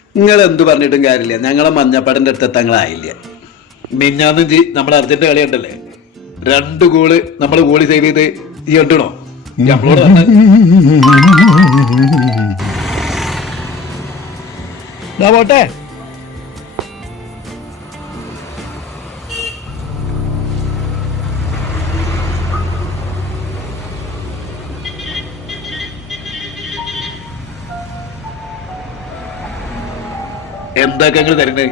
നിങ്ങൾ എന്ത് പറഞ്ഞിട്ടും കാര്യമില്ല, ഞങ്ങളെ മഞ്ഞപ്പാടിന്റെ അടുത്ത് തങ്ങളായില്ല. മിഞ്ഞാന്ന് നമ്മുടെ അർജന്റ് കളി ഉണ്ടല്ലേ, 2 ഗോള് നമ്മൾ ഗോളി സേവ് ചെയ്ത് ഈ കണ്ടണോ നമ്മളോട് പോട്ടെ. എന്തൊക്കെ തരുന്നേ?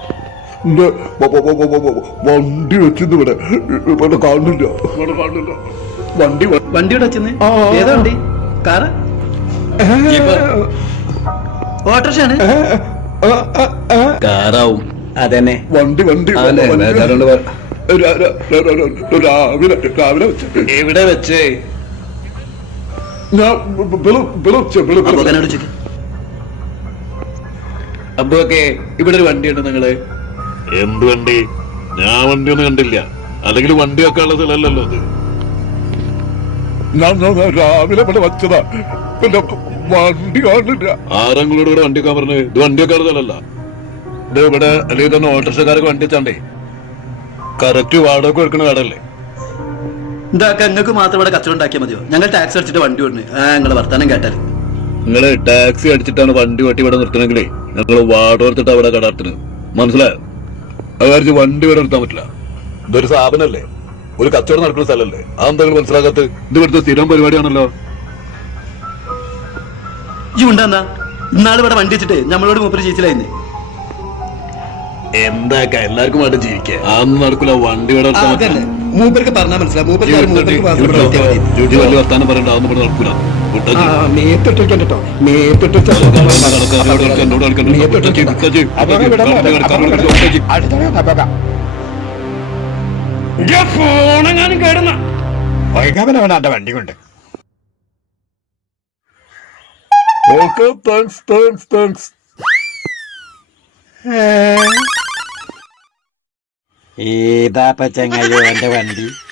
വണ്ടി വെച്ചിന്ന് ഇവിടെ ഇവിടെ കാണുന്നില്ല. വണ്ടി വണ്ടിയുടെ വെച്ചെന്ന് ഏതാ വണ്ടി? കാറ്? ഓട്ടോറിക്ഷയാണ്? കാറാവും. അതന്നെ വണ്ടി വണ്ടി രാവിലെ രാവിലെ വെച്ച. എവിടെ വെച്ചേ? ഞാൻ അപ്പൊക്കെ ഇവിടെ ഒരു വണ്ടിയുണ്ട്. നിങ്ങള് എന്ത് വണ്ടി? ഞാൻ വണ്ടിയൊന്നും കണ്ടില്ല. അല്ലെങ്കിൽ വണ്ടി വെക്കാനുള്ള സ്ഥലമല്ലല്ലോ അത്. ഞാൻ രാവിലെ ഇവിടെ വെച്ചതാ, പിന്നെ വണ്ടി കാണില്ല. ആരെങ്കിലും ഇവിടെ വണ്ടി വെക്കാൻ പറഞ്ഞത്? ഇത് വണ്ടി വെക്കാനുള്ള സ്ഥലമല്ല. ഇത് ഇവിടെ അല്ലെങ്കിൽ തന്നെ ഓട്ടോറിക്ഷക്കാർക്ക് വണ്ടി വെച്ചാണ്ടേ കറക്റ്റ് വാടക കൊടുക്കുന്ന കടല്ലേ. ഇതാക്കെ നിങ്ങൾക്ക് മാത്രം ഇവിടെ കച്ചവടം ഉണ്ടാക്കിയാൽ മതിയോ? ഞങ്ങൾ ടാക്സ് അടിച്ചിട്ട് വണ്ടി വിടുന്നു. നിങ്ങളെ വർത്താനം കേട്ടാൽ നിങ്ങള് ടാക്സി അടിച്ചിട്ടാണ് വണ്ടി വെട്ടി ഇവിടെ നിർത്തണമെങ്കിലേ ഞങ്ങൾ വാടക എടുത്തിട്ട് അവിടെ കടർത്തുന്നത്, മനസ്സിലായോ? അത് വണ്ടി ഇവിടെ നിർത്താൻ പറ്റില്ല. ഇതൊരു സ്ഥാപനല്ലേ, ഒരു കച്ചവടം നടക്കുന്ന സ്ഥലമല്ലേ. അതെന്തെങ്കിലും മനസ്സിലാക്കാത്ത? ഇത് ഇവിടുത്തെ സ്ഥിരം പരിപാടിയാണല്ലോ. ഈ ഉണ്ടാ ഇന്നാള് ഇവിടെ വണ്ടി വെച്ചിട്ട് നമ്മളോട് മൂപ്പര് ചീച്ചിലായിരുന്നു. എന്താക്ക എല്ലാവർക്കും വേണ്ട ജീവിക്കുക. അതൊന്നും നടക്കൂല. വണ്ടി ഇവിടെ നിർത്താൻ പറ്റില്ല. മൂപ്പർക്ക് പറഞ്ഞാൽ മനസ്സിലാവും. വലിയ വർത്താനം പറയണ്ട. അതൊന്നും ഇവിടെ നടക്കൂല. ഫോണെങ്ങാനും കേടുന്ന വണ്ടി കൊണ്ട്. Okay, thanks thanks thanks. ഏതാ ചങ്ങായോ എന്റെ വണ്ടി?